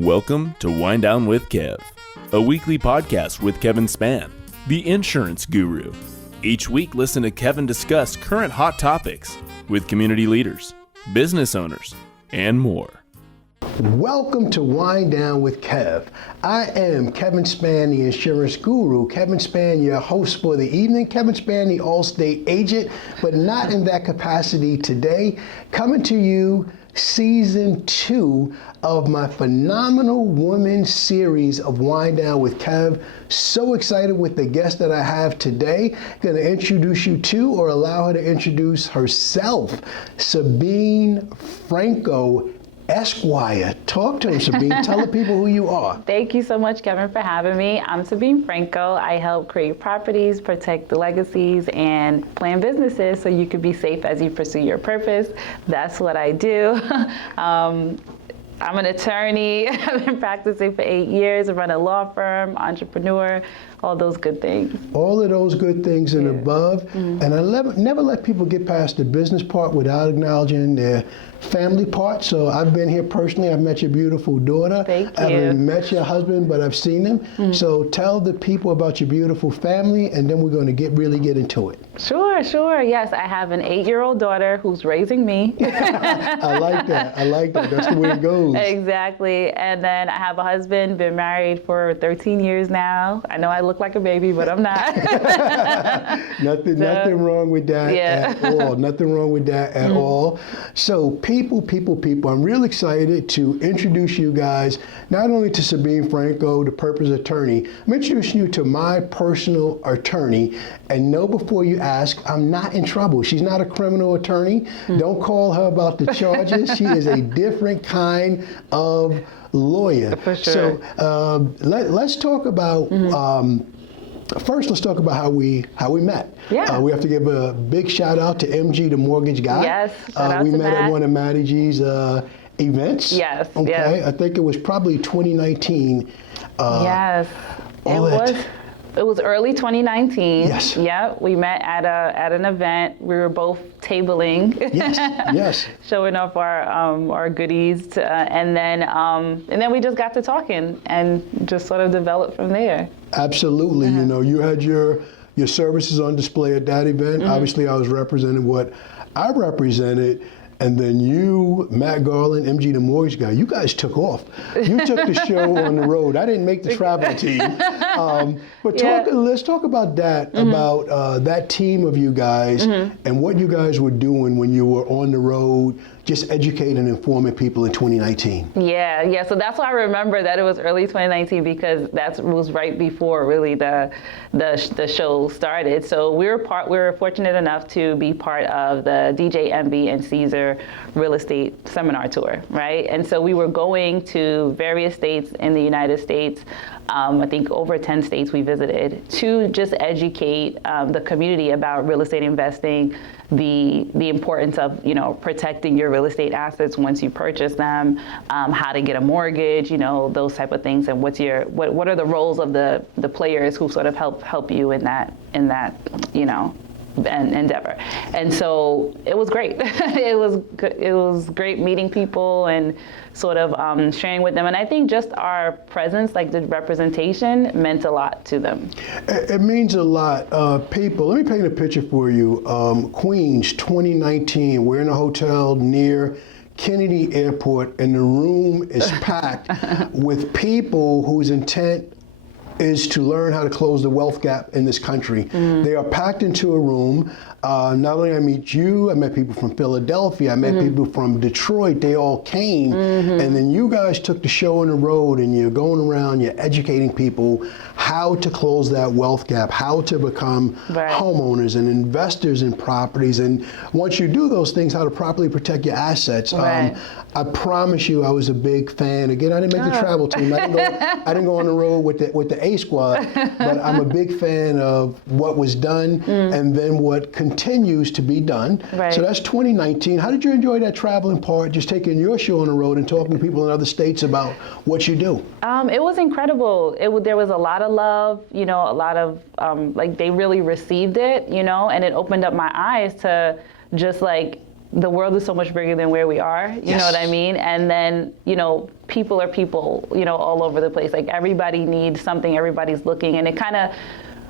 Welcome to Wind Down with Kev, a weekly podcast with Kevin Spann, the insurance guru. Each week, listen to Kevin discuss current hot topics with community leaders, business owners, and more. Welcome to Wind Down with Kev. I am Kevin Spann, the insurance guru. Kevin Spann, your host for the evening. Kevin Spann, the Allstate agent, but not in that capacity today. Coming to you Season 2 of my Phenomenal Woman series of Wind Down with Kev. So excited with the guest that I have today. Going to introduce you to, or allow her to introduce herself, Sabine Franco, Esquire. Talk to him, Sabine. Tell the people who you are. Thank you so much, Kevin, for having me. I'm Sabine Franco. I help create properties, protect the legacies, and plan businesses so you can be safe as you pursue your purpose. That's what I do. I'm an attorney. I've been practicing for 8 years. I run a law firm, entrepreneur, all those good things. All of those good things and above. Mm-hmm. And I never let people get past the business part without acknowledging their family part. So I've been here personally. I've met your beautiful daughter. Thank you. I haven't met your husband, but I've seen him. Mm-hmm. So tell the people about your beautiful family, and then we're going to really get into it. Sure. Yes, I have an 8-year-old daughter who's raising me. I like that. That's the way it goes. Exactly. And then I have a husband, been married for 13 years now. I know I look like a baby, but I'm not. Nothing wrong with that at all. Nothing wrong with that at all. So people, I'm real excited to introduce you guys, not only to Sabine Franco, the Purpose Attorney. I'm introducing you to my personal attorney. And know before you ask, I'm not in trouble. She's not a criminal attorney. Don't call her about the charges. She is a different kind of lawyer. For sure. So let's talk about, first let's talk about how we met. Yeah. We have to give a big shout out to MG, the mortgage guy. Yes, shout out we to met Matt. at one of Matty G's events. Yes. Okay, yes. I think it was probably 2019. Yes, it was early 2019. Yes. Yeah, we met at an event. We were both tabling. Yes. Showing off our goodies, and then we just got to talking and just sort of developed from there. Absolutely. You know, you had your services on display at that event. Obviously, I was representing what I represented. And then you, Matt Garland, MG the mortgage guy, you guys took off. You took the show on the road. I didn't make the travel team. But let's talk about that, about that team of you guys and what you guys were doing when you were on the road, just educating and informing people in 2019. Yeah. So that's why I remember that it was early 2019, because that was right before really the show started. So we were fortunate enough to be part of the DJ MB and Caesar real estate seminar tour, right? And so we were going to various states in the United States. I think over 10 states we visited to just educate the community about real estate investing, the importance of, protecting your real estate assets once you purchase them, how to get a mortgage, those type of things, and what are the roles of the players who sort of help you in that endeavor. And so it was great. It was great meeting people and sort of sharing with them. And I think just our presence, like the representation, meant a lot to them. It means a lot. People, let me paint a picture for you. Queens, 2019, we're in a hotel near Kennedy Airport, and the room is packed with people whose intent is to learn how to close the wealth gap in this country. They are packed into a room. Not only I meet you, I met people from Philadelphia, I met people from Detroit, they all came. And then you guys took the show on the road, and you're going around, you're educating people how to close that wealth gap, how to become homeowners and investors in properties. And once you do those things, how to properly protect your assets. I promise you, I was a big fan. Again, I didn't make the travel team. I didn't go on the road with the A squad, but I'm a big fan of what was done and then what continues to be done. Right. So that's 2019. How did you enjoy that traveling part, just taking your show on the road and talking to people in other states about what you do? It was incredible. There was a lot of love, a lot of, they really received it, and it opened up my eyes to just the world is so much bigger than where we are, you know what I mean? And then, people are people, all over the place. Like everybody needs something, everybody's looking, and it kind of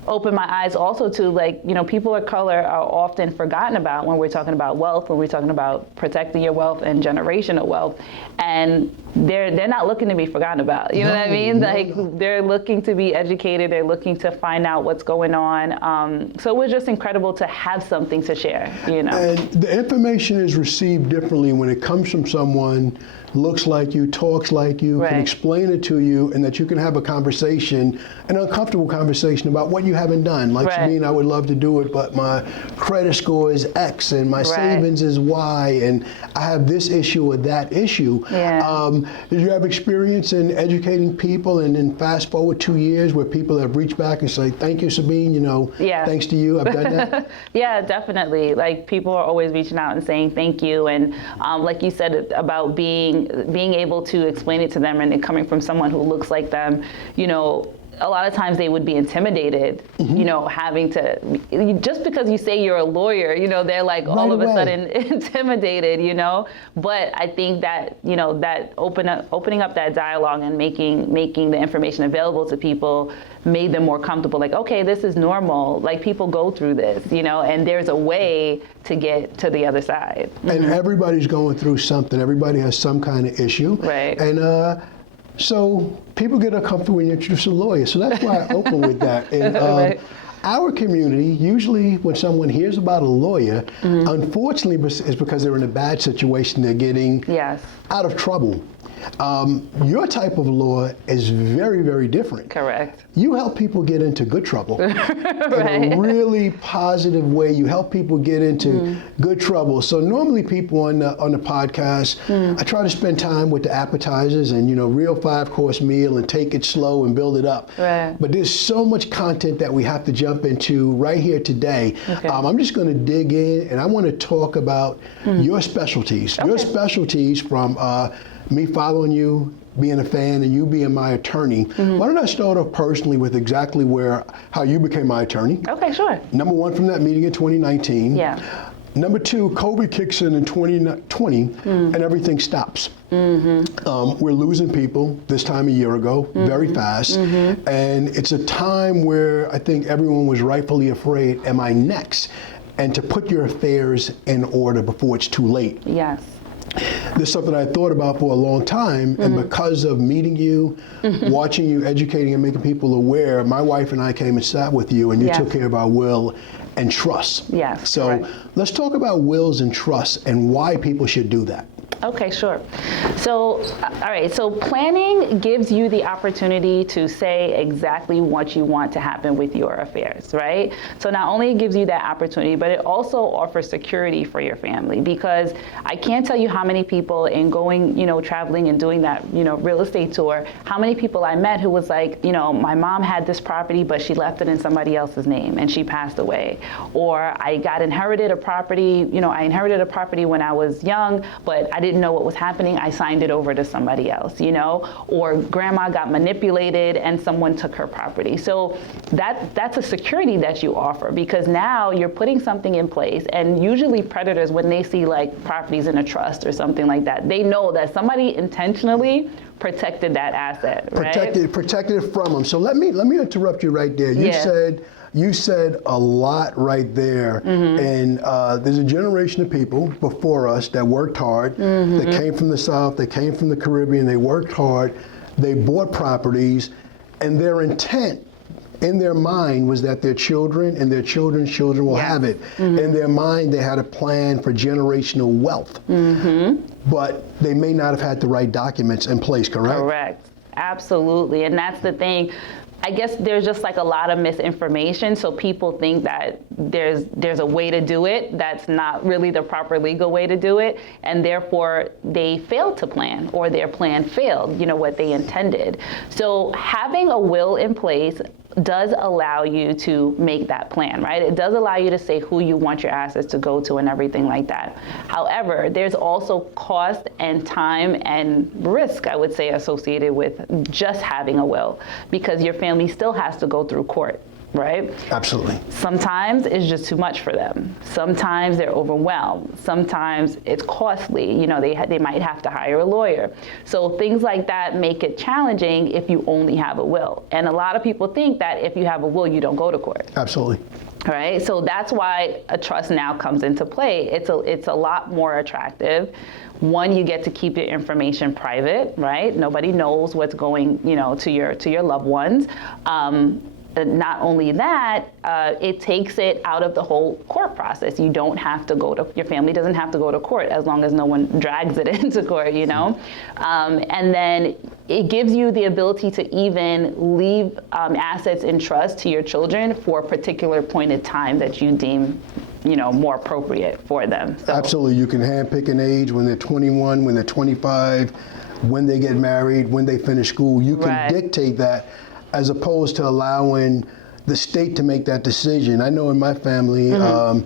opened my eyes also to people of color are often forgotten about when we're talking about wealth, when we're talking about protecting your wealth and generational wealth. And they're not looking to be forgotten about. You know what I mean? They're looking to be educated. They're looking to find out what's going on. So it was just incredible to have something to share, And the information is received differently when it comes from someone looks like you, talks like you, can explain it to you, and that you can have a conversation, an uncomfortable conversation about what you haven't done. Like Sabine, I would love to do it, but my credit score is X and my savings is Y, and I have this issue or that issue. Did you have experience in educating people, and then fast forward 2 years where people have reached back and say, thank you, Sabine, thanks to you, I've done that? Yeah, definitely. Like people are always reaching out and saying thank you. And like you said about being able to explain it to them, and it coming from someone who looks like them, a lot of times they would be intimidated, having to, just because you say you're a lawyer, they're like all of a sudden intimidated, But I think that, that opening up that dialogue and making the information available to people made them more comfortable. Like, okay, this is normal. Like people go through this, and there's a way to get to the other side. And everybody's going through something. Everybody has some kind of issue. Right. And so people get uncomfortable when you introduce a lawyer. So that's why I open with that. And our community, usually when someone hears about a lawyer, unfortunately it's because they're in a bad situation, they're getting out of trouble. Your type of law is very, very different. Correct. You help people get into good trouble in a really positive way. You help people get into good trouble. So normally people on the podcast, I try to spend time with the appetizers and real 5-course meal and take it slow and build it up. Right. But there's so much content that we have to jump into right here today. Okay. I'm just going to dig in, and I want to talk about your specialties. Okay. Your specialties from me following you, being a fan, and you being my attorney. Why don't I start off personally with exactly how you became my attorney? Okay, sure. Number one, from that meeting in 2019. Yeah. Number two, COVID kicks in 2020, and everything stops. We're losing people this time a year ago, very fast, and it's a time where I think everyone was rightfully afraid, am I next? And to put your affairs in order before it's too late. Yes. This is something I thought about for a long time, and because of meeting you, watching you, educating and making people aware, my wife and I came and sat with you, and you took care of our will and trust. Yes. So let's talk about wills and trusts and why people should do that. Okay, sure. So, all right, so planning gives you the opportunity to say exactly what you want to happen with your affairs, right? So not only it gives you that opportunity, but it also offers security for your family, because I can't tell you how many people in going, traveling and doing that, real estate tour, how many people I met who was like, my mom had this property, but she left it in somebody else's name and she passed away. Or I inherited a property, I inherited a property when I was young, but I didn't know what was happening, I signed it over to somebody else, or grandma got manipulated and someone took her property. So that's a security that you offer, because now you're putting something in place, and usually predators, when they see like properties in a trust or something like that, they know that somebody intentionally protected that asset, right? Protected it from them. So let me interrupt you right there. You said a lot right there, and there's a generation of people before us that worked hard, that came from the South, they came from the Caribbean, they worked hard, they bought properties, and their intent in their mind was that their children and their children's children will have it. In their mind, they had a plan for generational wealth, but they may not have had the right documents in place, correct? Correct, absolutely, and that's the thing. I guess there's just like a lot of misinformation, so people think that there's a way to do it that's not really the proper legal way to do it, and therefore they failed to plan, or their plan failed, what they intended. So having a will in place does allow you to make that plan, right? It does allow you to say who you want your assets to go to and everything like that. However, there's also cost and time and risk, I would say, associated with just having a will, because your family still has to go through court right? Absolutely. Sometimes it's just too much for them. Sometimes they're overwhelmed. Sometimes it's costly. You know, they might have to hire a lawyer. So things like that make it challenging if you only have a will. And a lot of people think that if you have a will, you don't go to court. Absolutely. Right, so that's why a trust now comes into play. It's a lot more attractive. One, you get to keep your information private, right? Nobody knows what's going, you know, to your loved ones. Not only that, it takes it out of the whole court process. You don't have to your family doesn't have to go to court as long as no one drags it into court, you know? And then it gives you the ability to even leave assets in trust to your children for a particular appointed time that you deem, you know, more appropriate for them. So. Absolutely. You can handpick an age when they're 21, when they're 25, when they get married, when they finish school. You can dictate that, as opposed to allowing the state to make that decision. I know in my family, I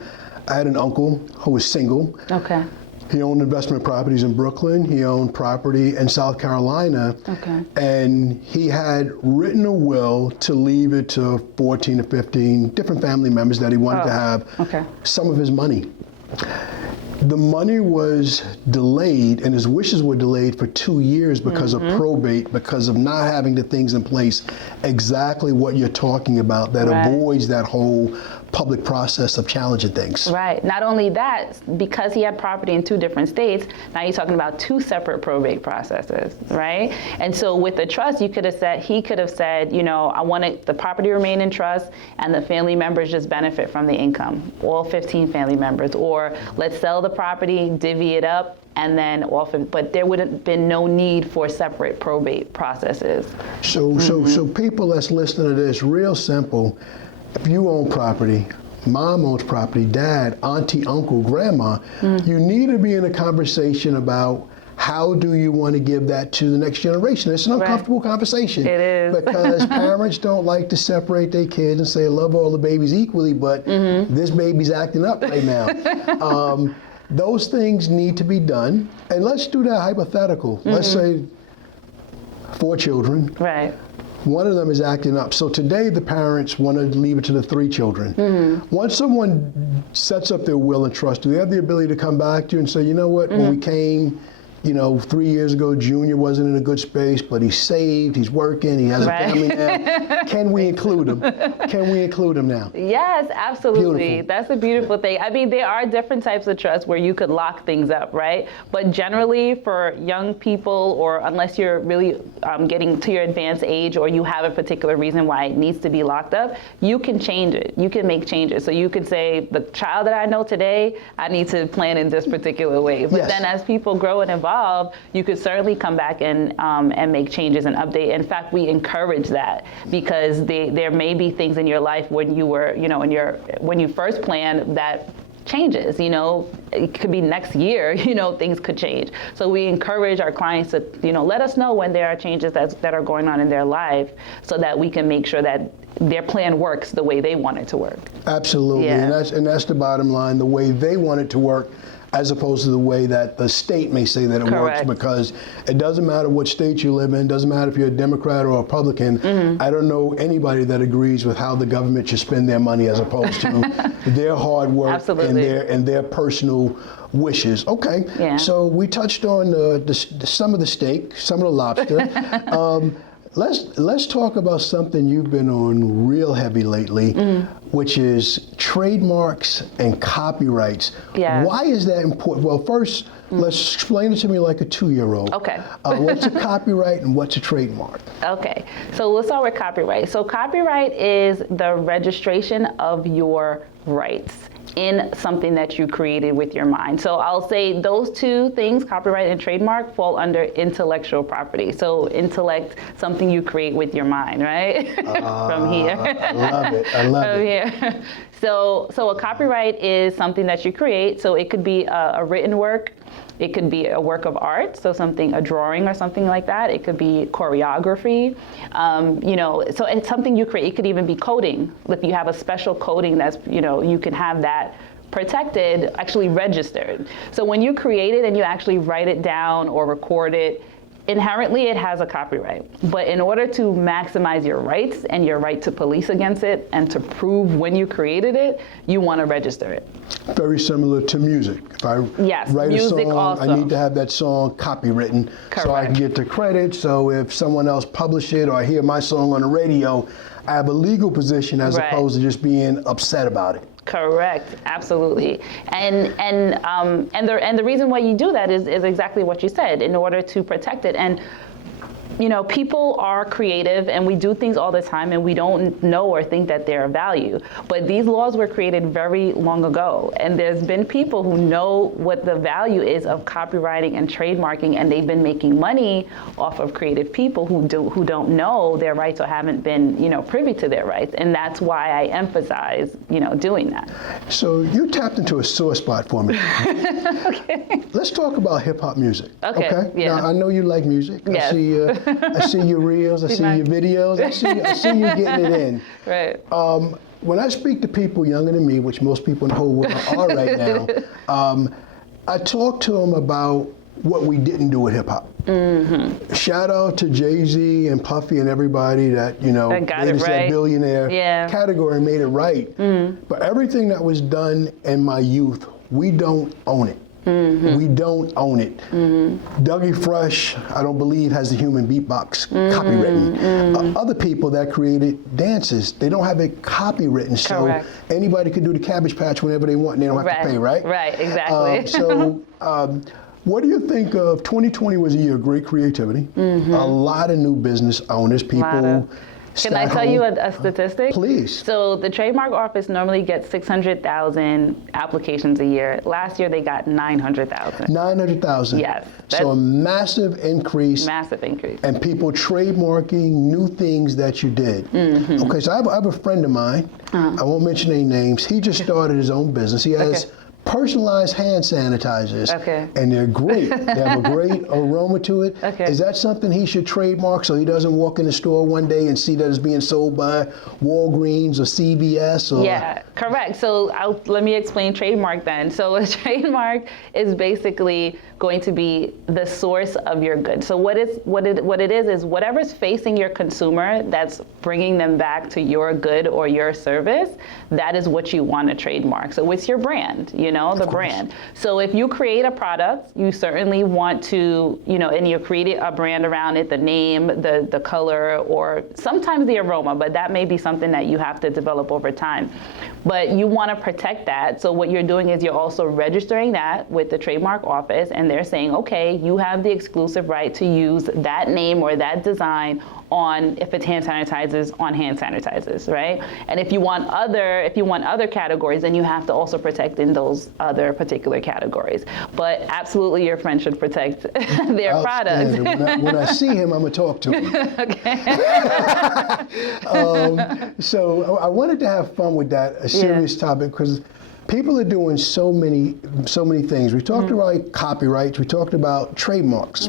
had an uncle who was single. Okay. He owned investment properties in Brooklyn. He owned property in South Carolina. Okay. And he had written a will to leave it to 14 to 15 different family members that he wanted to have some of his money. The money was delayed, and his wishes were delayed for 2 years because of probate, because of not having the things in place, exactly what you're talking about, that avoids that whole public process of challenging things. Right. Not only that, because he had property in 2 different states, now you're talking about 2 separate probate processes, right? And so with the trust, he could have said, you know, I want the property to remain in trust and the family members just benefit from the income, all 15 family members, or let's sell the property, divvy it up, and then often, but there would have been no need for separate probate processes. So people that's listening to this, real simple. If you own property, mom owns property, dad, auntie, uncle, grandma, you need to be in a conversation about how do you want to give that to the next generation. It's an uncomfortable conversation. It is. Because parents don't like to separate their kids and say, love all the babies equally, but this baby's acting up right now. Those things need to be done. And let's do that hypothetical. Let's say 4 children. Right. One of them is acting up. So today the parents want to leave it to the 3 children. Once someone sets up their will and trust, do they have the ability to come back to you and say, you know what, when we came, you know, 3 years ago, Junior wasn't in a good space, but he's saved, he's working, he has a family now. Can we include him? Can we include him now? Yes, absolutely. Beautiful. That's a beautiful thing. I mean, there are different types of trust where you could lock things up, right? But generally for young people, or unless you're really getting to your advanced age or you have a particular reason why it needs to be locked up, you can change it. You can make changes. So you could say, the child that I know today, I need to plan in this particular way. But then as people grow and evolve, you could certainly come back and make changes and update. In fact, we encourage that, because there may be things in your life when you were, you know, when you first planned that changes, you know, it could be next year, you know, things could change. So we encourage our clients to, you know, let us know when there are changes that are going on in their life, so that we can make sure that their plan works the way they want it to work. Absolutely, and that's the bottom line, the way they want it to work, as opposed to the way that the state may say that it works, because it doesn't matter what state you live in, doesn't matter if you're a Democrat or a Republican. I don't know anybody that agrees with how the government should spend their money, as opposed to their hard work and their personal wishes. Okay, so we touched on some of the steak, some of the lobster. Let's talk about something you've been on real heavy lately, which is trademarks and copyrights. Why is that important? Well, first, let's explain it to me like a 2-year-old. Okay. What's a copyright and what's a trademark? Okay, so let's start with copyright. So copyright is the registration of your rights in something that you created with your mind. So I'll say those 2 things, copyright and trademark, fall under intellectual property. So intellect, something you create with your mind, right? From here. I love it. I love From it. here. So a copyright is something that you create. So it could be a written work. It could be a work of art, so a drawing or something like that. It could be choreography, you know, so it's something you create. It could even be coding. If you have a special coding that's, you know, you can have that protected, actually registered. So when you create it and you actually write it down or record it, inherently it has a copyright, but in order to maximize your rights and your right to police against it and to prove when you created it, you want to register it. Very similar to music. If I write a song, also. I need to have that song copywritten so I can get the credit. So if someone else publish it or I hear my song on the radio, I have a legal position as opposed to just being upset about it. Correct, absolutely, and the reason why you do that is exactly what you said, in order to protect it. And you know, people are creative and we do things all the time and we don't know or think that they're of value. But these laws were created very long ago, and there's been people who know what the value is of copywriting and trademarking, and they've been making money off of creative people who don't know their rights or haven't been, you know, privy to their rights. And that's why I emphasize, you know, doing that. So you tapped into a sore spot for me. Okay. Let's talk about hip hop music. Okay. Yeah. Now, I know you like music. Yes. I see your reels, I see your videos, I see you getting it in. Right. When I speak to people younger than me, which most people in the whole world are right now, I talk to them about what we didn't do with hip hop. Mm-hmm. Shout out to Jay-Z and Puffy and everybody that, you know, made us that billionaire category and made it right. Mm. But everything that was done in my youth, we don't own it. Mm-hmm. We don't own it. Mm-hmm. Dougie Fresh, I don't believe, has the human beatbox copywritten. Mm-hmm. Other people that created dances, they don't have it copywritten. So anybody could do the Cabbage Patch whenever they want and they don't have to pay, right? Right, exactly. What do you think of 2020 was a year of great creativity, a lot of new business owners, people. Can I tell you a statistic? Please. So the trademark office normally gets 600,000 applications a year. Last year they got 900,000. 900,000. Yes. So a massive increase. Massive increase. And people trademarking new things that you did. Mm-hmm. Okay, so I have a friend of mine. I won't mention any names. He just started his own business. He has personalized hand sanitizers, and they're great. They have a great aroma to it. Okay. Is that something he should trademark so he doesn't walk in the store one day and see that it's being sold by Walgreens or CVS? Or? Yeah, correct. So let me explain trademark then. So a trademark is basically going to be the source of your good. So what it is whatever's facing your consumer that's bringing them back to your good or your service, that is what you want to trademark. So it's your brand, you know, the brand. So if you create a product, you certainly want to, you know, and you create a brand around it, the name, the color, or sometimes the aroma, but that may be something that you have to develop over time. But you want to protect that. So what you're doing is you're also registering that with the trademark office, and they're saying, okay, you have the exclusive right to use that name or that design on, if it's hand sanitizers, on hand sanitizers, right? And if you want other categories, then you have to also protect in those other particular categories. But absolutely, your friend should protect their products. When I see him, I'm gonna talk to him. So I wanted to have fun with that, a serious topic, because people are doing so many things. We talked about copyrights. We talked about trademarks.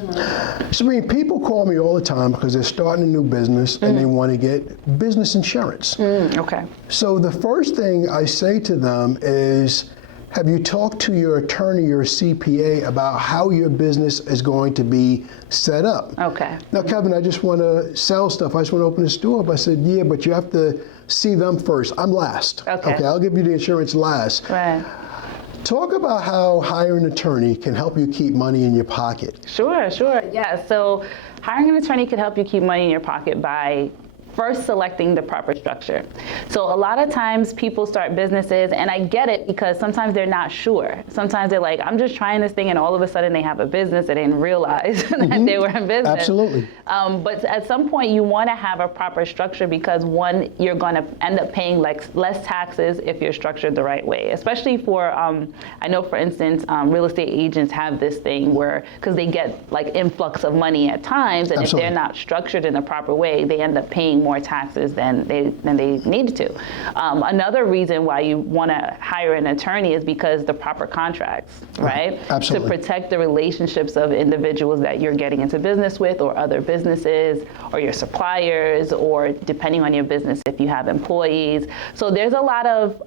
So I mean, people call me all the time because they're starting a new business and they want to get business insurance. Okay. So the first thing I say to them is, have you talked to your attorney or CPA about how your business is going to be set up? Okay. Now, Kevin, I just want to sell stuff. I just want to open a store up. I said, yeah, but you have to see them first. I'm last. Okay, I'll give you the insurance last. Right. Talk about how hiring an attorney can help you keep money in your pocket. Sure. Yeah, so hiring an attorney can help you keep money in your pocket by first selecting the proper structure. So a lot of times people start businesses, and I get it because sometimes they're not sure. Sometimes they're like, I'm just trying this thing, and all of a sudden they have a business and they didn't realize that they were in business. Absolutely. But at some point you want to have a proper structure because one, you're going to end up paying less taxes if you're structured the right way, especially for, I know for instance, real estate agents have this thing where, because they get like influx of money at times, and if they're not structured in the proper way, they end up paying more taxes than they need to. Another reason why you want to hire an attorney is because the proper contracts, right? Absolutely. To protect the relationships of individuals that you're getting into business with, or other businesses, or your suppliers, or depending on your business, if you have employees. So there's a lot of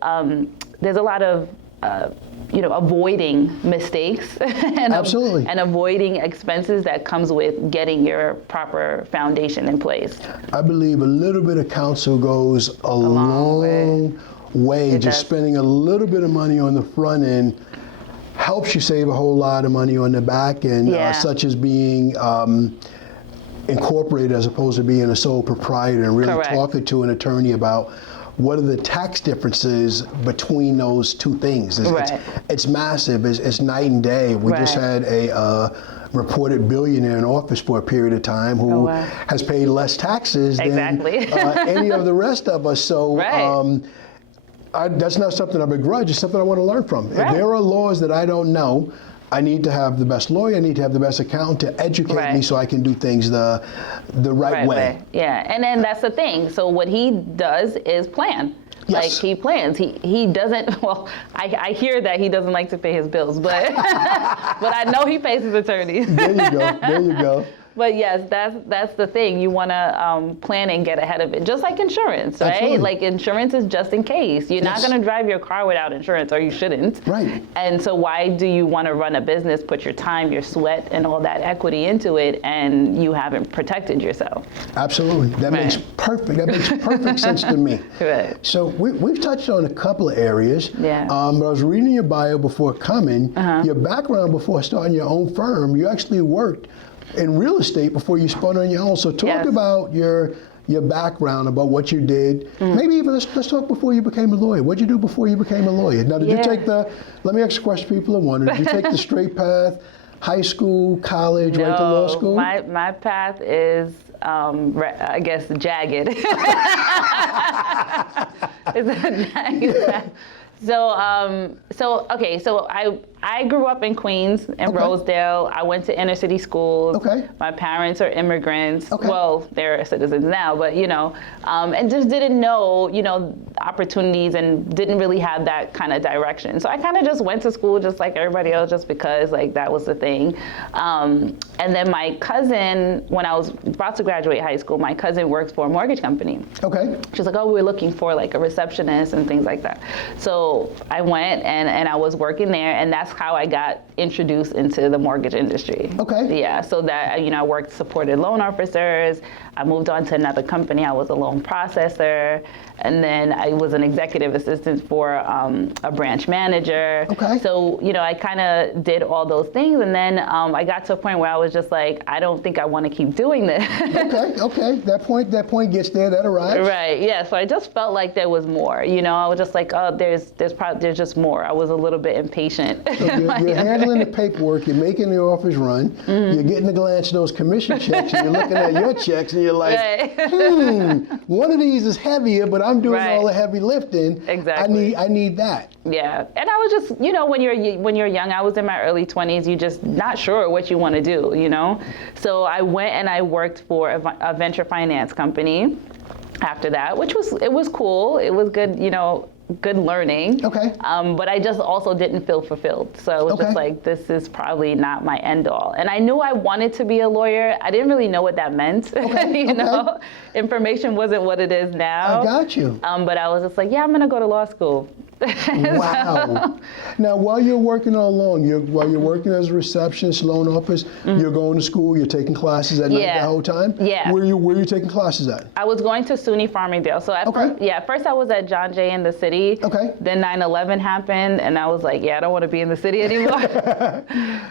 avoiding mistakes and, Absolutely. and avoiding expenses that comes with getting your proper foundation in place. I believe a little bit of counsel goes a long way. It Just does. spending a little bit of money on the front end helps you save a whole lot of money on the back end, such as being incorporated as opposed to being a sole proprietor, and really Correct. talking to an attorney about what are the tax differences between those two things. It's massive. It's night and day. We just had a reported billionaire in office for a period of time who has paid less taxes than any of the rest of us. So that's not something I begrudge. It's something I want to learn from. If there are laws that I don't know, I need to have the best lawyer, I need to have the best accountant to educate me so I can do things the right way. Yeah, and then that's the thing. So what he does is plan. Yes. Like he plans. He doesn't, well, I hear that he doesn't like to pay his bills, but but I know he pays his attorneys. There you go, there you go. But yes, that's the thing. You want to plan and get ahead of it, just like insurance, right? Absolutely. Like insurance is just in case. You're not going to drive your car without insurance, or you shouldn't. Right. And so why do you want to run a business, put your time, your sweat, and all that equity into it, and you haven't protected yourself? Absolutely. That makes perfect sense to me. Right. So we've touched on a couple of areas. Yeah. But I was reading your bio before coming. Your background before starting your own firm, you actually worked in real estate before you spun on your own. So talk about your background, about what you did. Maybe even let's talk before you became a lawyer. What did you do before you became a lawyer? Now, did you take let me ask a question people are wondering, did you take the straight path, high school, college, right to law school? My path is, I guess, jagged. It's a jagged path. So I grew up in Queens, in Rosedale. I went to inner city schools. My parents are immigrants. Well, they're citizens now, but and just didn't know, opportunities, and didn't really have that kind of direction. So I kind of just went to school just like everybody else, just because like that was the thing. And then my cousin, when I was about to graduate high school, my cousin works for a mortgage company. She's like, oh, we're looking for like a receptionist and things like that. So I went and I was working there, and that's how I got introduced into the mortgage industry. Yeah, so that, I worked, supported loan officers. I moved on to another company. I was a loan processor. And then I was an executive assistant for a branch manager. So, I kind of did all those things. And then I got to a point where I was just like, I don't think I want to keep doing this. That point gets there, that arrives. Right, yeah. So I just felt like there was more. I was just like, oh, there's just more. I was a little bit impatient. So you're handling the paperwork, you're making the office run, you're getting to glance at those commission checks, and you're looking at your checks, and you're like, one of these is heavier, but I'm doing all the heavy lifting. I need that. Yeah, and I was just, when you're young, I was in my early 20s, you're just not sure what you want to do, So I went and I worked for a venture finance company after that, it was cool. It was good, good learning. But I just also didn't feel fulfilled. So I was just like, this is probably not my end all. And I knew I wanted to be a lawyer. I didn't really know what that meant. Information wasn't what it is now. I got you. But I was just like, yeah, I'm going to go to law school. Wow. Now, while you're working all along, while you're working as a receptionist, loan office, you're going to school, you're taking classes at night the whole time? Yeah. Where are you taking classes at? I was going to SUNY Farmingdale. So at first I was at John Jay in the city. Then 9/11 happened, and I was like, yeah, I don't want to be in the city anymore.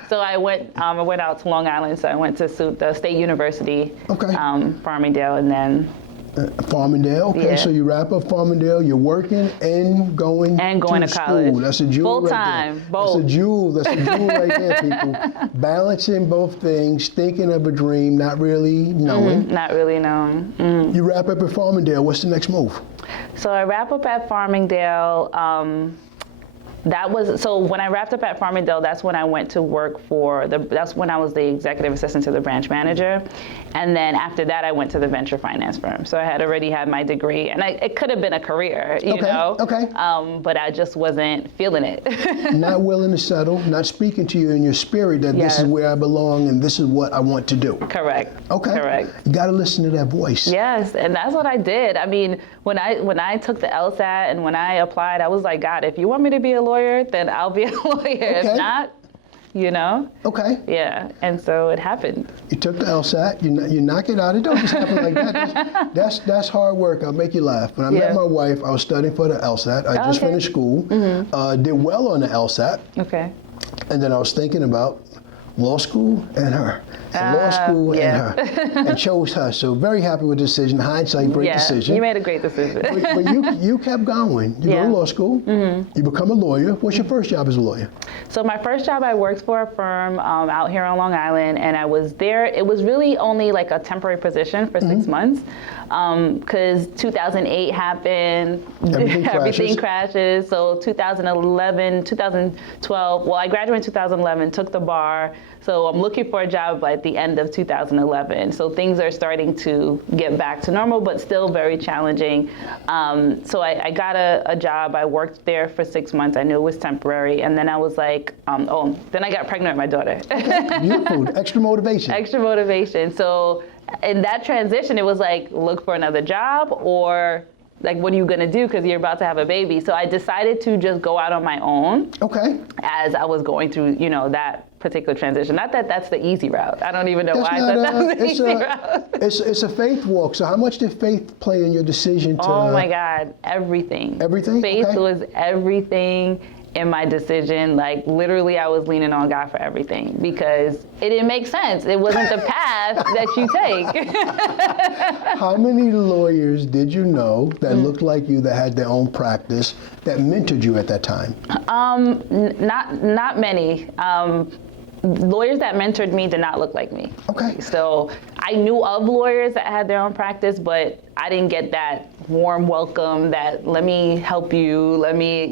So I went out to Long Island. So I went to the State University, Farmingdale, and then Farmingdale, so you wrap up Farmingdale, you're working and going to college. School. That's a jewel Full time, both. That's a jewel right there, people. Balancing both things, thinking of a dream, not really knowing. Not really knowing. You wrap up at Farmingdale, what's the next move? So I wrap up at Farmingdale. So when I wrapped up at Farmingdale, that's when I went to work that's when I was the executive assistant to the branch manager. And then after that, I went to the venture finance firm. So I had already had my degree, and it could have been a career, you know? But I just wasn't feeling it. Not willing to settle, not speaking to you in your spirit that this is where I belong and this is what I want to do. Correct. Correct. You got to listen to that voice. Yes, and that's what I did. I mean, when I took the LSAT and when I applied, I was like, God, if you want me to be a lawyer, then I'll be a lawyer. Okay. If not, Okay. Yeah, and so it happened. You took the LSAT, you knock it out. It don't just happen like that. That's hard work. I'll make you laugh. When I met my wife, I was studying for the LSAT. I just finished school, did well on the LSAT. Okay. And then I was thinking about law school and her, and law school and her, and chose her. So very happy with the decision. Hindsight, great decision. You made a great decision. but you kept going. You go to law school, you become a lawyer. What's your first job as a lawyer? So my first job, I worked for a firm out here on Long Island, and I was there. It was really only like a temporary position for 6 months, because 2008 happened, everything crashes. So 2011, 2012, well, I graduated in 2011, took the bar. So I'm looking for a job at the end of 2011. So things are starting to get back to normal, but still very challenging. So I got a job. I worked there for 6 months. I knew it was temporary. And then I was like, then I got pregnant with my daughter. Beautiful. Extra motivation. Extra motivation. So in that transition, it was like, look for another job, or like, what are you going to do because you're about to have a baby? So I decided to just go out on my own. Okay. As I was going through, that particular transition. Not that that's the easy route. I don't even know why I thought that was the easy route. It's a faith walk. So how much did faith play in your decision to? Oh my God, everything. Everything? Faith was everything in my decision. Like, literally, I was leaning on God for everything because it didn't make sense. It wasn't the path that you take. How many lawyers did you know that looked like you, that had their own practice, that mentored you at that time? Not many. Lawyers that mentored me did not look like me. Okay. So I knew of lawyers that had their own practice, but I didn't get that warm welcome that let me help you, let me,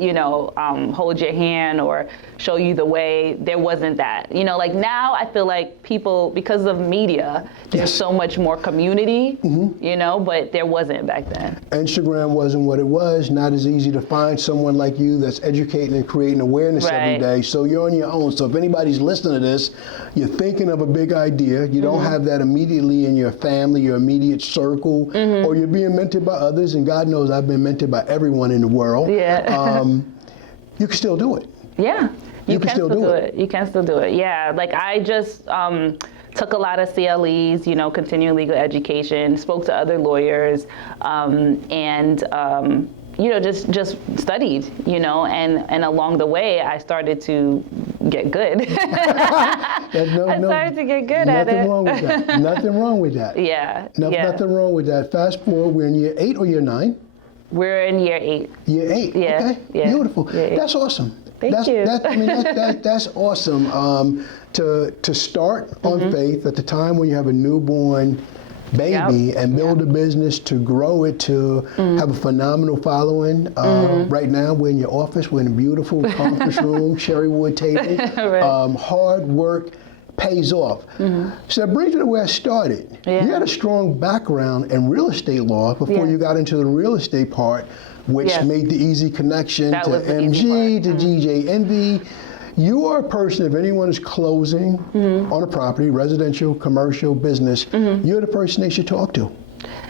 hold your hand or show you the way. There wasn't that. Like now I feel like people, because of media, there's so much more community, but there wasn't back then. Instagram wasn't what it was. Not as easy to find someone like you that's educating and creating awareness every day. So you're on your own. So if anybody's listening to this, you're thinking of a big idea, you don't have that immediately in your family, your immediate circle, or you're being mentored by others, and God knows I've been mentored by everyone in the world. Yeah. You can still do it. Yeah. You can still do it. You can still do it. Yeah. Like I just took a lot of CLEs, continuing legal education, spoke to other lawyers, and just studied, and along the way I started to get good. I started to get good at it. Nothing wrong with that. Nothing wrong with that. Yeah. Nothing wrong with that. Fast forward, we're in year 8 or year 9? We're in year 8. Year 8. Yeah. Okay. Yeah. Beautiful. Yeah. That's awesome. Thank you. That's awesome. To start on faith at the time when you have a newborn baby and build a business, to grow it, to have a phenomenal following. Right now we're in your office, we're in a beautiful conference room, cherry wood table. Right. Hard work pays off. So that brings me to where I started. You had a strong background in real estate law before you got into the real estate part, which made the easy connection to MG, to DJ Envy. You are a person, if anyone is closing on a property, residential, commercial, business, you're the person they should talk to.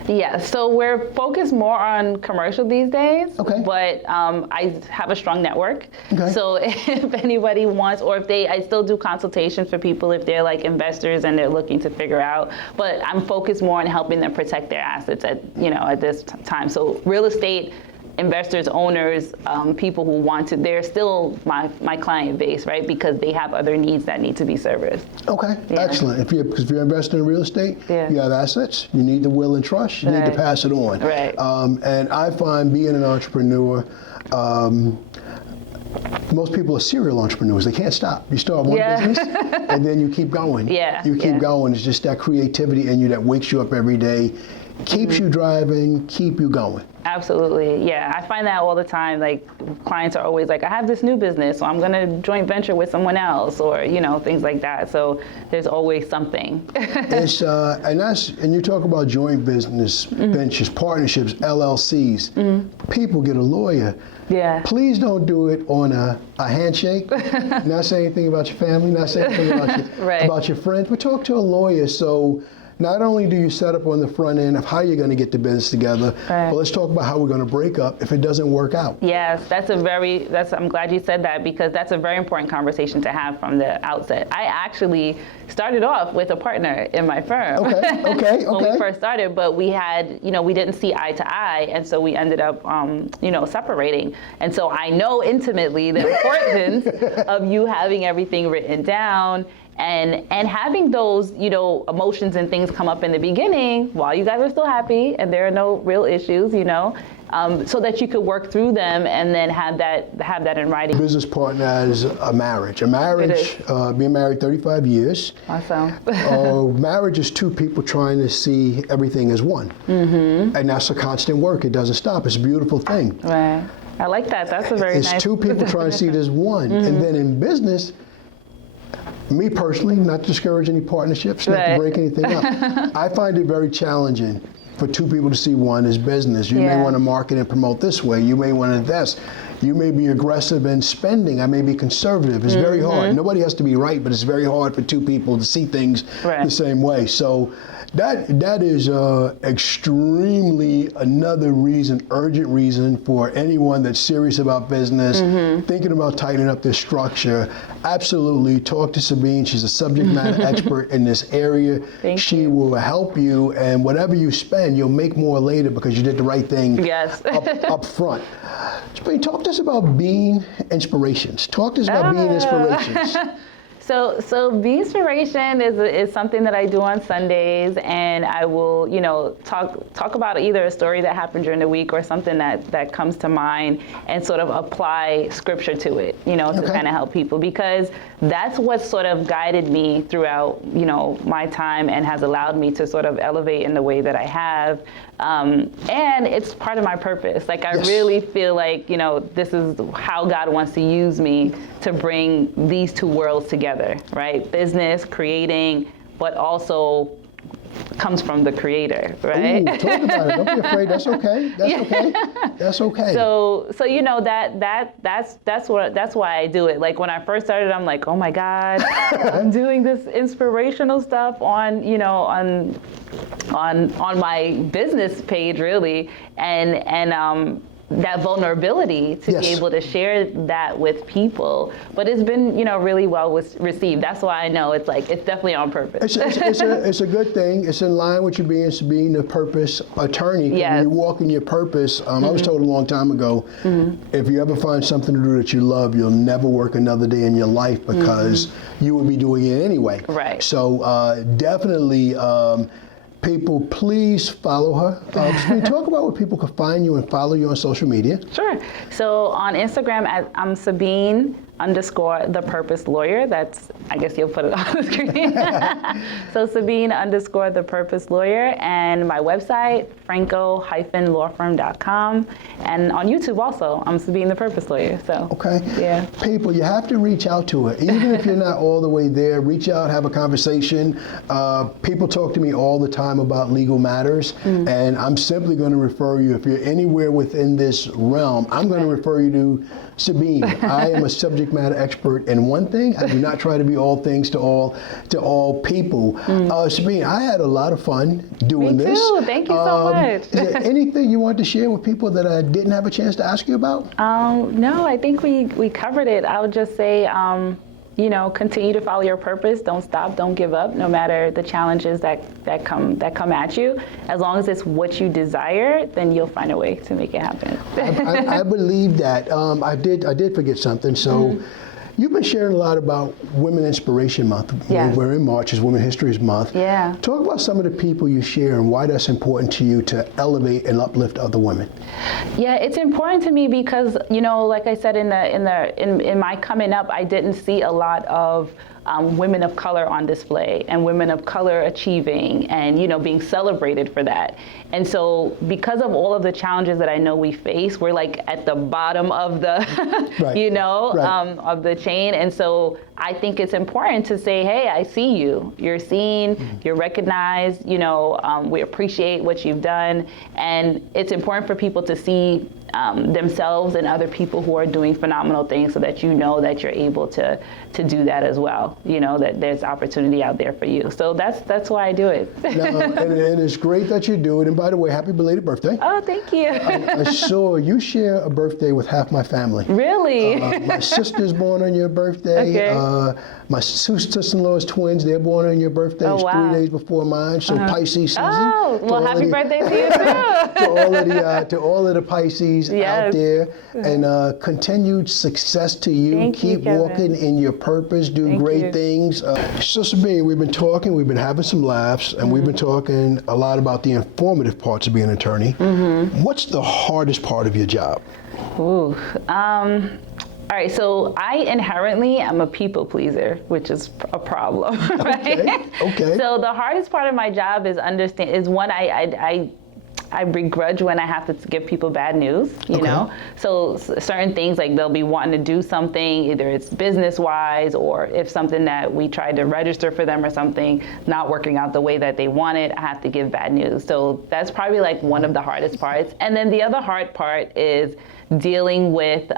Yeah, so we're focused more on commercial these days, but I have a strong network. So if anybody wants, or if I still do consultations for people if they're like investors and they're looking to figure out, but I'm focused more on helping them protect their assets at this time. So real estate investors, owners, people who want to, they're still my client base, right? Because they have other needs that need to be serviced. Okay, excellent. If you're investing in real estate, you have assets, you need the will and trust, you need to pass it on. Right. And I find being an entrepreneur, most people are serial entrepreneurs. They can't stop. You start one business and then you keep going. You keep going. It's just that creativity in you that wakes you up every day, keeps you driving, keep you going. Absolutely, yeah. I find that all the time. Like clients are always like, I have this new business, so I'm going to joint venture with someone else, or things like that. So there's always something. It's and you talk about joint business ventures, partnerships, LLCs. People get a lawyer. Yeah. Please don't do it on a handshake. Not saying anything about your family, not saying anything about your friends, but talk to a lawyer so not only do you set up on the front end of how you're going to get the business together, but let's talk about how we're going to break up if it doesn't work out. Yes, I'm glad you said that, because that's a very important conversation to have from the outset. I actually started off with a partner in my firm. Okay. When we first started, but we had, we didn't see eye to eye, and so we ended up, separating. And so I know intimately the importance of you having everything written down and having those, emotions and things come up in the beginning while you guys are still happy and there are no real issues, so that you could work through them and then have that in writing. Business partner is a marriage. Being married 35 years. Awesome. Marriage is two people trying to see everything as one. Mm-hmm. And that's a constant work. It doesn't stop. It's a beautiful thing. Right. I like that. That's a very nice. It's two people trying to see it as one. Mm-hmm. And then in business, me personally, not to discourage any partnerships, not to break anything up, I find it very challenging for two people to see one as business. You may want to market and promote this way. You may want to invest. You may be aggressive in spending. I may be conservative. It's very hard. Nobody has to be right, but it's very hard for two people to see things the same way. So that is extremely another reason, urgent reason for anyone that's serious about business, thinking about tightening up their structure. Absolutely, talk to Sabine. She's a subject matter expert in this area. She will help you, and whatever you spend, you'll make more later because you did the right thing up front. Sabine, talk to us about being inspirations. Talk to us about being inspirations. So Be Inspiration is something that I do on Sundays, and I will, talk about either a story that happened during the week or something that comes to mind and sort of apply scripture to it, to kind of help people, because that's what sort of guided me throughout, my time and has allowed me to sort of elevate in the way that I have. And it's part of my purpose. Like, I really feel like, this is how God wants to use me to bring these two worlds together, right? Business, creating, but also comes from the creator, right? Ooh, talk about it. Don't be afraid. That's okay. That's okay. So that's why I do it. Like, when I first started, I'm like, oh my God, I'm doing this inspirational stuff on my business page, really, and that vulnerability to be able to share that with people. But it's been, really well received. That's why I know it's definitely on purpose. It's a good thing. It's in line with you being the purpose attorney. When you walk in your purpose, I was told a long time ago, if you ever find something to do that you love, you'll never work another day in your life because you will be doing it anyway. Right. So definitely, people, please follow her. Can you talk about where people can find you and follow you on social media? Sure. So on Instagram, I'm Sabine _The Purpose Lawyer. That's, I guess you'll put it on the screen. So Sabine _The Purpose Lawyer, and my website, Franco-lawfirm.com, and on YouTube also, I'm Sabine The Purpose Lawyer. So people, you have to reach out to her. Even if you're not all the way there, reach out, have a conversation. People talk to me all the time about legal matters, and I'm simply going to refer you, if you're anywhere within this realm, I'm going to refer you to Sabine. I am a subject matter expert in one thing. I do not try to be all things to all people. Sabine, I had a lot of fun doing this. Me too. Thank you so much. Is there anything you want to share with people that I didn't have a chance to ask you about? No, I think we covered it. I would just say, continue to follow your purpose. Don't stop. Don't give up, no matter the challenges that come at you. As long as it's what you desire, then you'll find a way to make it happen. I believe that. I did forget something. So you've been sharing a lot about Women Inspiration Month. We're in March, is Women History Month. Yeah. Talk about some of the people you share and why that's important to you to elevate and uplift other women. Yeah, it's important to me because, like I said, in my coming up, I didn't see a lot of women of color on display and women of color achieving and, being celebrated for that. And so because of all of the challenges that I know we face, we're like at the bottom of the, of the chain. And so I think it's important to say, hey, I see you. You're seen, you're recognized, we appreciate what you've done. And it's important for people to see themselves and other people who are doing phenomenal things, so that you know that you're able to do that as well. You know that there's opportunity out there for you. So that's why I do it. And it's great that you do it. And by the way, happy belated birthday. Oh, thank you. I saw you share a birthday with half my family. Really? My sister's born on your birthday. Okay. My two sister-in-laws, twins, they're born on your birthday. Oh, It's wow. 3 days before mine. So Pisces season. Oh, well, happy birthday to you too. To all of the Pisces out there, and continued success to you. Thank you, Keep Kevin. walking in your purpose. Do Thank great you. things. So Sabine, we've been talking. We've been having some laughs, and we've been talking a lot about the informative parts of being an attorney. What's the hardest part of your job? Ooh. All right, so I inherently am a people pleaser, which is a problem, right? Okay. So the hardest part of my job is one I begrudge when I have to give people bad news, you know? So certain things, like they'll be wanting to do something, either it's business-wise, or if something that we tried to register for them or something not working out the way that they wanted, I have to give bad news. So that's probably like one of the hardest parts. And then the other hard part is dealing with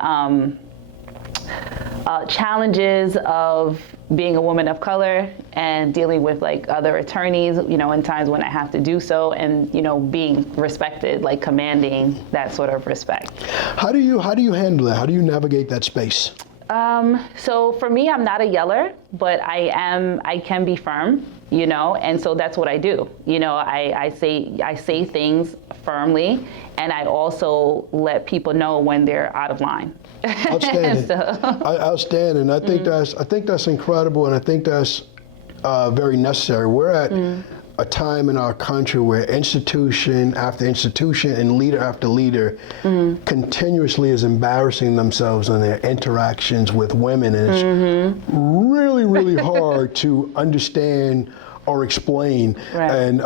challenges of being a woman of color and dealing with like other attorneys, you know, in times when I have to do so, and, you know, being respected, like commanding that sort of respect. How do you handle that? How do you navigate that space? So for me, I'm not a yeller, but I can be firm, you know, and so that's what I do. You know, I say things firmly, and I also let people know when they're out of line. Outstanding. Outstanding. I think that's incredible, and I think that's very necessary. We're at a time in our country where institution after institution and leader after leader continuously is embarrassing themselves in their interactions with women, and it's really, really hard to understand or explain. Right. And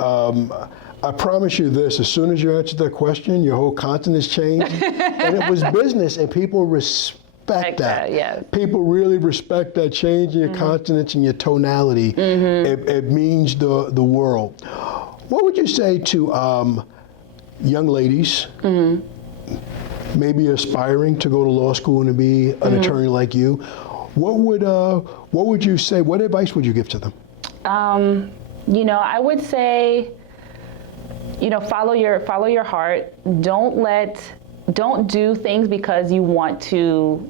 I promise you this, as soon as you answered that question, your whole countenance changed. And it was business, and people respect that. Yes. People really respect that change in your countenance and your tonality. It means the world. What would you say to young ladies, maybe aspiring to go to law school and to be an attorney like you? What would you say? What advice would you give to them? You know, I would say, you know, follow your heart. Don't do things because you want to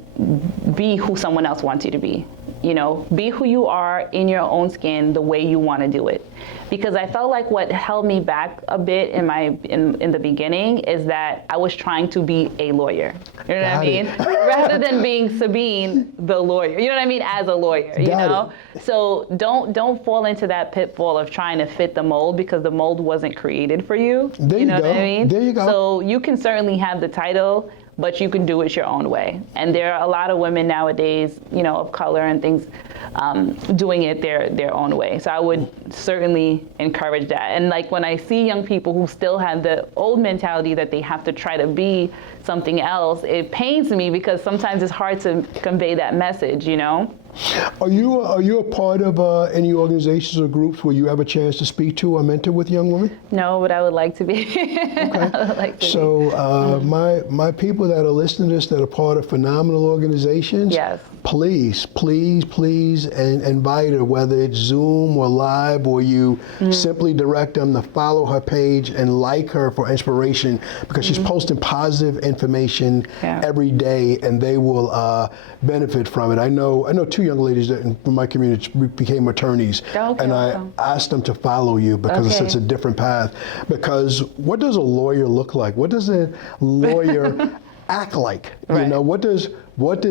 be who someone else wants you to be. You know, be who you are in your own skin, the way you want to do it. Because I felt like what held me back a bit in the beginning is that I was trying to be a lawyer. You know what I mean? Rather than being Sabine the lawyer. You know what I mean? As a lawyer, you know? So don't fall into that pitfall of trying to fit the mold, because the mold wasn't created for you. There you know go. What I mean? There you go. So you can certainly have the title, but you can do it your own way. And there are a lot of women nowadays, you know, of color and things, doing it their own way. So I would certainly encourage that. And like when I see young people who still have the old mentality that they have to try to be something else, it pains me, because sometimes it's hard to convey that message, you know? Are you a part of any organizations or groups where you have a chance to speak to or mentor with young women? No, but I would like to be. Okay. I would like to So my people that are listening to this that are part of phenomenal organizations, Yes. please, and invite her, whether it's Zoom or live, or you simply direct them to follow her page and like her for inspiration, because she's posting positive information every day, and they will benefit from it. I know two young ladies that in my community became attorneys, and I asked them to follow you because it's such a different path. Because what does a lawyer look like? What does a lawyer act like? Right. You know, what does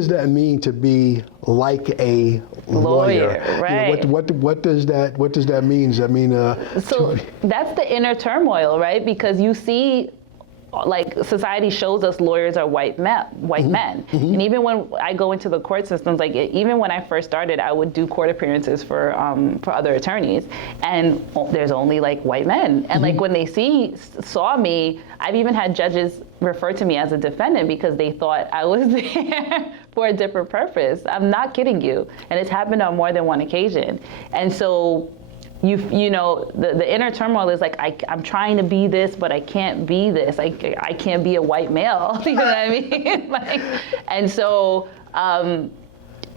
that mean to be like a lawyer? Right. You know, what does that mean? Does that mean so that's the inner turmoil, right? Because you see, like, society shows us lawyers are white men. And even when I go into the court systems, like even when I first started, I would do court appearances for other attorneys, and there's only like white men. And like when they saw me, I've even had judges refer to me as a defendant because they thought I was there for a different purpose. I'm not kidding you. And it's happened on more than one occasion. And so you know, the inner turmoil is like, I'm trying to be this, but I can't be this. I can't be a white male. You know what I mean? Like, and so,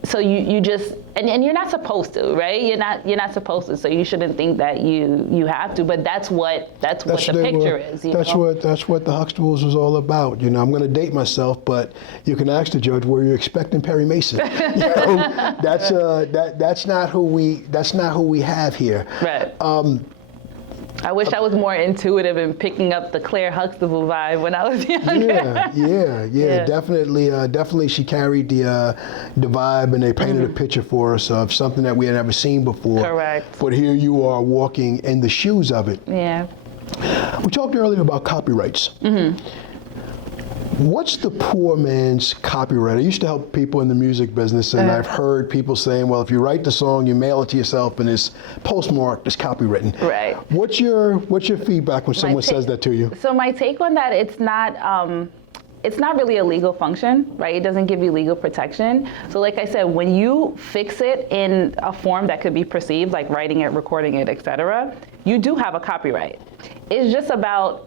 so you just, and you're not supposed to, right? You're not supposed to. So you shouldn't think that you have to. But that's what the picture is. You know? That's what the Huxtables was all about. You know, I'm going to date myself, but you can ask the judge, were you expecting Perry Mason? You know, that's not who we have here. Right. I wish I was more intuitive in picking up the Claire Huxtable vibe when I was younger. Yeah. Definitely she carried the vibe, and they painted a picture for us of something that we had never seen before. Correct. But here you are walking in the shoes of it. Yeah. We talked earlier about copyrights. What's the poor man's copyright? I used to help people in the music business, and I've heard people saying, well, if you write the song, you mail it to yourself, and it's postmarked, it's copywritten. Right. What's your feedback when someone says that to you? So my take on that, it's not really a legal function, right? It doesn't give you legal protection. So like I said, when you fix it in a form that could be perceived, like writing it, recording it, etc., you do have a copyright. It's just about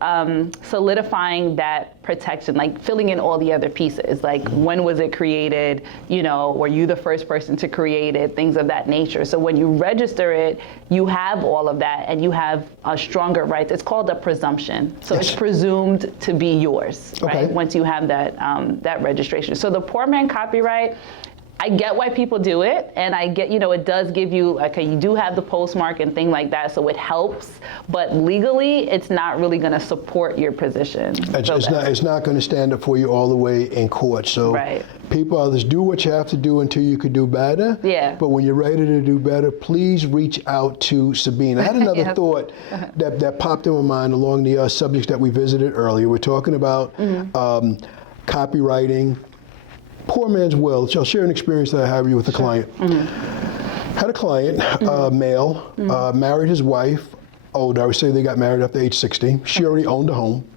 solidifying that protection, like filling in all the other pieces, like when was it created, you know, were you the first person to create it, things of that nature. So when you register it, you have all of that, and you have a stronger right. It's called a presumption. So It's presumed to be yours, right? Once you have that registration. So the poor man copyright, I get why people do it, and I get, you know, it does give you, okay, you do have the postmark and thing like that, so it helps, but legally, it's not really going to support your position. It's not going to stand up for you all the way in court. So people, others, do what you have to do until you could do better. Yeah. But when you're ready to do better, please reach out to Sabine. I had another thought that popped in my mind along the subjects that we visited earlier. We're talking about copywriting. Poor man's will. I'll share an experience that I had with a client. Had a client, male, married his wife, older. I would say they got married after age 60. She already owned a home.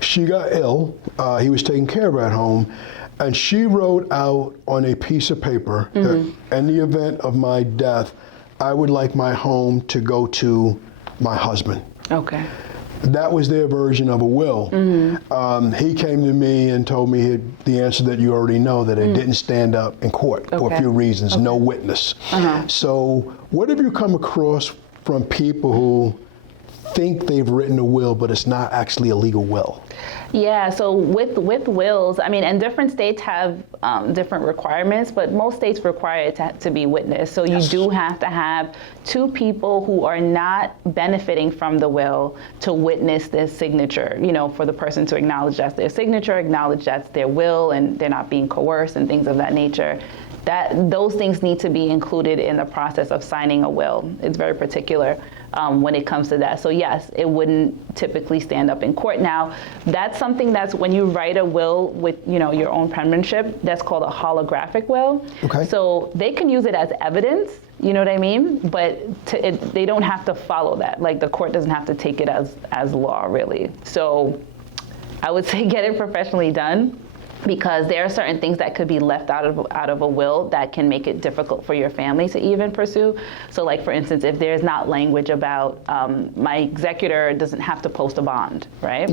She got ill. He was taking care of her at home. And she wrote out on a piece of paper that in the event of my death, I would like my home to go to my husband. That was their version of a will. He came to me and told me the answer that you already know, that it didn't stand up in court for a few reasons, no witness. So what have you come across from people who think they've written a will, but it's not actually a legal will? Yeah, so with wills, I mean, and different states have different requirements, but most states require it to be witnessed. So you do have to have two people who are not benefiting from the will to witness this signature, you know, for the person to acknowledge that's their signature, acknowledge that's their will, and they're not being coerced and things of that nature. Those things need to be included in the process of signing a will. It's very particular when it comes to that. So yes, it wouldn't typically stand up in court. Now, that's something that's when you write a will with, you know, your own penmanship, that's called a holographic will. So they can use it as evidence, you know what I mean? But they don't have to follow that. Like the court doesn't have to take it as law, really. So I would say get it professionally done, because there are certain things that could be left out of a will that can make it difficult for your family to even pursue. So like, for instance, if there's not language about my executor doesn't have to post a bond, right?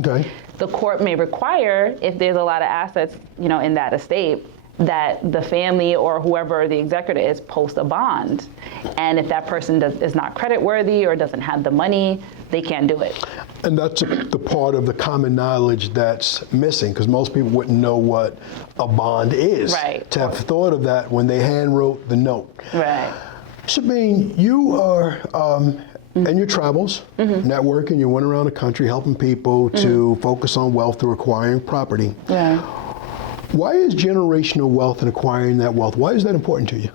The court may require, if there's a lot of assets, you know, in that estate, that the family or whoever the executor is post a bond. And if that person is not creditworthy or doesn't have the money, they can't do it. And that's the part of the common knowledge that's missing, because most people wouldn't know what a bond is. To have thought of that when they hand wrote the note. Sabine, you are in your travels, networking, you went around the country helping people to focus on wealth through acquiring property. Why is generational wealth and acquiring that wealth, why is that important to you?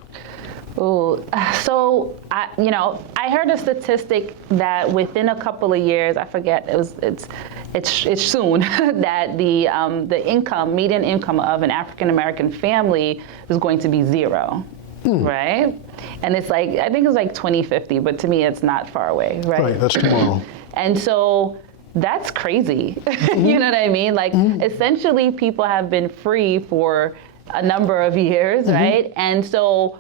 So I heard a statistic that within a couple of years, I forget, it's soon, that the income, median income of an African American family is going to be zero. Right? And it's like, I think it's like 2050, but to me it's not far away, right? That's tomorrow. And so that's crazy. You know what I mean? Like essentially people have been free for a number of years, right? And so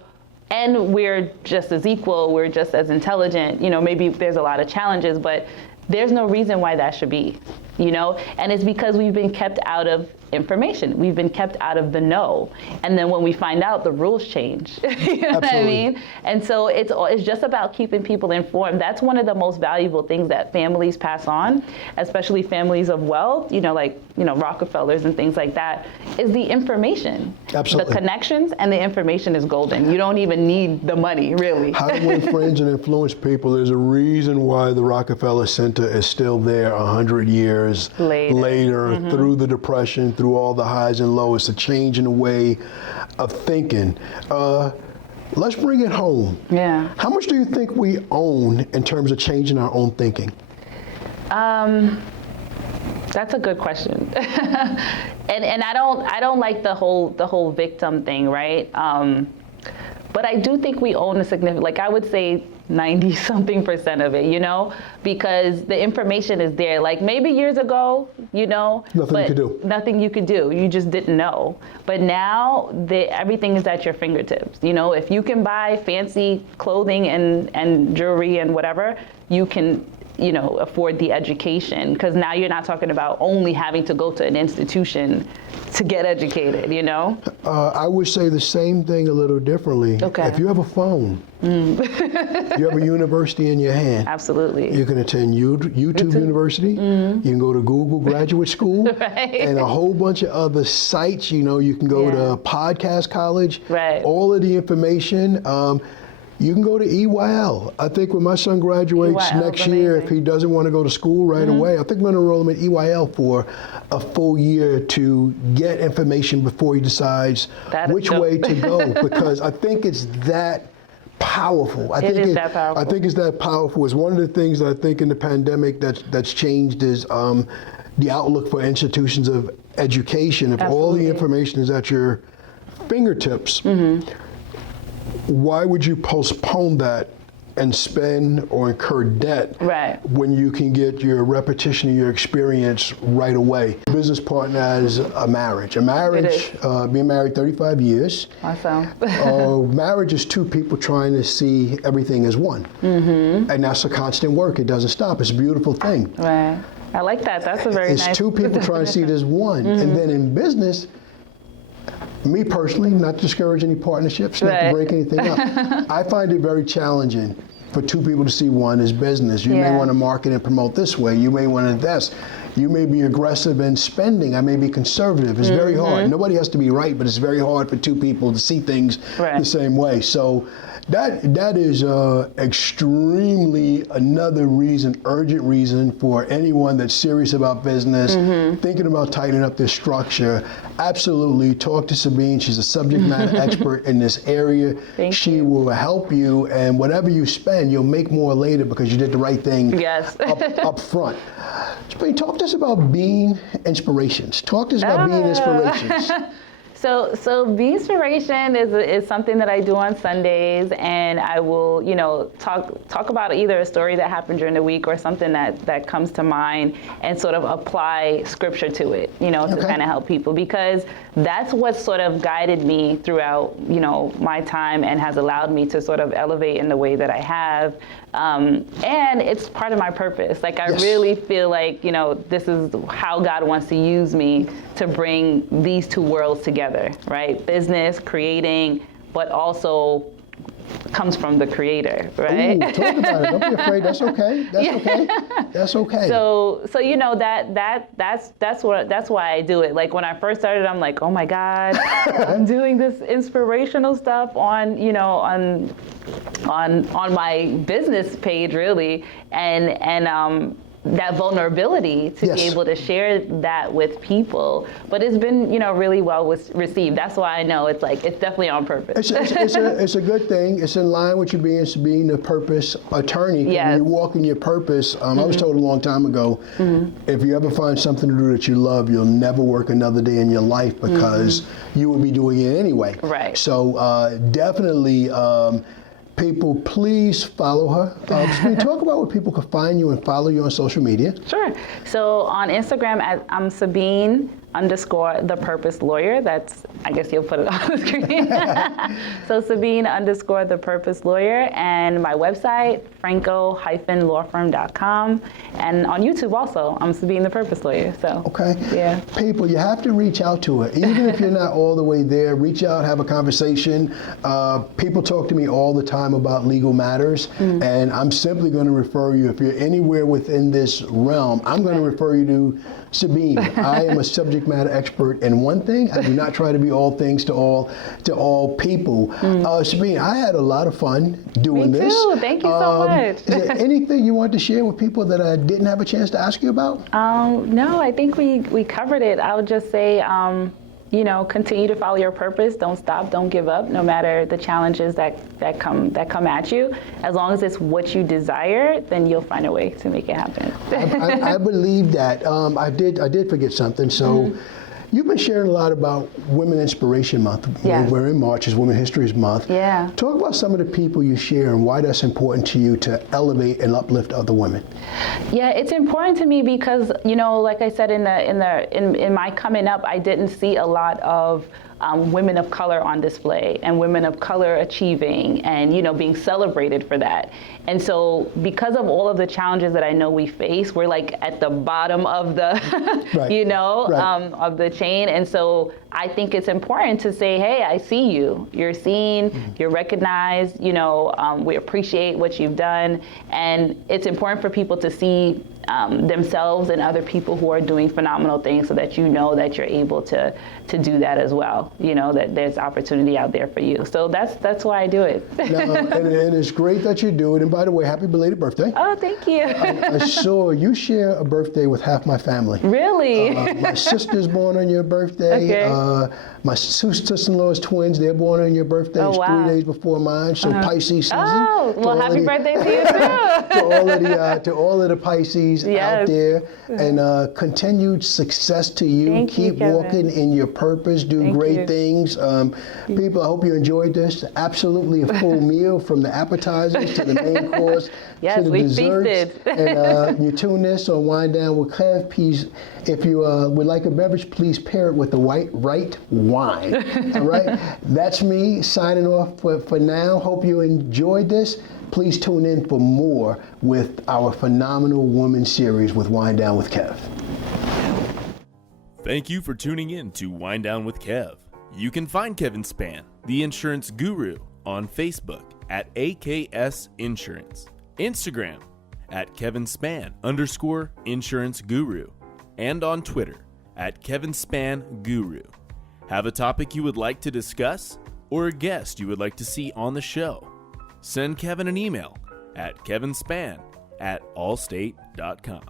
and we're just as equal, we're just as intelligent. Maybe there's a lot of challenges, but there's no reason why that should be, and it's because we've been kept out of information. We've been kept out of the know. And then when we find out, the rules change. You know what I mean? And so it's just about keeping people informed. That's one of the most valuable things that families pass on, especially families of wealth, like Rockefellers and things like that, is the information. Absolutely. The connections and the information is golden. You don't even need the money, really. How to win friends and influence people. There's a reason why the Rockefeller Center is still there 100 years later through the Depression, through all the highs and lows. It's a change in the way of thinking. Let's bring it home. Yeah. How much do you think we own in terms of changing our own thinking? That's a good question. and I don't like the whole victim thing, right? But I do think we own a significant, like I would say 90-something% of it, because the information is there. Like maybe years ago, nothing you could do. You just didn't know. But now everything is at your fingertips. If you can buy fancy clothing and jewelry and whatever, you can afford the education, because now you're not talking about only having to go to an institution to get educated, I would say the same thing a little differently. Okay. If you have a phone, you have a university in your hand. Absolutely. You can attend YouTube University. You can go to Google Graduate School, right. And a whole bunch of other sites. You can go to Podcast College. Right. All of the information. You can go to EYL. I think when my son graduates next year, if he doesn't want to go to school right away, I think I'm going to enroll him at EYL for a full year to get information before he decides which way to go, because I think it's that powerful. I think it's that powerful. It's one of the things that I think in the pandemic that's changed is the outlook for institutions of education. If all the information is at your fingertips, why would you postpone that and spend or incur debt when you can get your repetition of your experience right away? Business partner as a marriage. Being married 35 years. Awesome. Marriage is two people trying to see everything as one. And that's a constant work. It doesn't stop. It's a beautiful thing. Right. I like that. That's a very nice. It's two people trying to see it as one. And then in business, me personally, not to discourage any partnerships, not to break anything up, I find it very challenging for two people to see one as business. You may want to market and promote this way. You may want to invest. You may be aggressive in spending. I may be conservative. It's very hard. Nobody has to be right, but it's very hard for two people to see things the same way. So that is extremely another reason, urgent reason for anyone that's serious about business, thinking about tightening up their structure. Absolutely, talk to Sabine. She's a subject matter expert in this area. She will help you, and whatever you spend, you'll make more later because you did the right thing up front. Sabine, talk to us about being inspirations. Talk to us about being inspirations. So Be Inspiration is something that I do on Sundays, and I will, talk about either a story that happened during the week or something that comes to mind, and sort of apply scripture to it, to kind of help people, because that's what sort of guided me throughout, my time, and has allowed me to sort of elevate in the way that I have. And it's part of my purpose. Like I really feel like, this is how God wants to use me to bring these two worlds together, right? Business, creating, but also comes from the creator, right? Ooh, talk about it. Don't be afraid. That's okay. That's okay. So that's why I do it. Like when I first started, I'm like, oh my God, I'm doing this inspirational stuff on my business page, really, and that vulnerability to be able to share that with people. But it's been, really well received. That's why I know it's definitely on purpose. It's a good thing. It's in line with you being the purpose attorney. When you walk in your purpose, I was told a long time ago, if you ever find something to do that you love, you'll never work another day in your life because you will be doing it anyway. Right. So definitely, people, please follow her. Can you talk about where people can find you and follow you on social media? Sure. So on Instagram, I'm Sabine The Purpose Lawyer. That's, I guess you'll put it on the screen. So Sabine The Purpose Lawyer, and my website, franco-lawfirm.com, and on YouTube also, I'm Sabine The Purpose Lawyer. So okay, yeah, people, you have to reach out to her, even if you're not all the way there. Reach out, have a conversation. People talk to me all the time about legal matters, and I'm simply going to refer you, if you're anywhere within this realm, I'm going to refer you to Sabine. I am a subject matter expert in one thing. I do not try to be all things to all people. Sabine, I had a lot of fun doing Me this. too. Thank you so much. Is there anything you want to share with people that I didn't have a chance to ask you about? No, I think we covered it. I would just say, continue to follow your purpose. Don't stop. Don't give up. No matter the challenges that come at you, as long as it's what you desire, then you'll find a way to make it happen. I believe that. I did forget something. So. You've been sharing a lot about Women Inspiration Month. Yeah. We're in March, is Women History Month. Yeah. Talk about some of the people you share and why that's important to you to elevate and uplift other women. Yeah, it's important to me because, like I said, in my coming up, I didn't see a lot of women of color on display and women of color achieving and, being celebrated for that. And so because of all of the challenges that I know we face, we're like at the bottom of the, right. Of the chain. And so I think it's important to say, hey, I see you. You're seen, you're recognized, we appreciate what you've done. And it's important for people to see themselves and other people who are doing phenomenal things so that that you're able to do that as well. That there's opportunity out there for you. So that's why I do it. And it's great that you do it. And by the way, happy belated birthday. Oh, thank you. I saw you share a birthday with half my family. Really? My sister's born on your birthday. Okay. My sister-in-law's twins, they're born on your birthday. Oh, It's wow. 3 days before mine, so Pisces season. Oh, well, happy birthday to you too. To all of the Pisces out there, and continued success to you. Thank you, Keep Kevin. walking in your purpose. Do Thank great you. things. People, I hope you enjoyed this. Absolutely a full meal, from the appetizers to the main course Yes, to the we desserts. feasted. And you tune this on Wind Down with Kev. Please, if you would like a beverage, please pair it with the right wine. All right, that's me signing off for now. Hope you enjoyed this. Please tune in for more with our Phenomenal Woman series with Wind Down with Kev. Thank you for tuning in to Wind Down with Kev. You can find Kevin Spann, the insurance guru, on Facebook at AKS Insurance, Instagram at KevinSpann_insurance guru, and on Twitter at Kevin Spann Guru. Have a topic you would like to discuss or a guest you would like to see on the show? Send Kevin an email at kevinspann@allstate.com.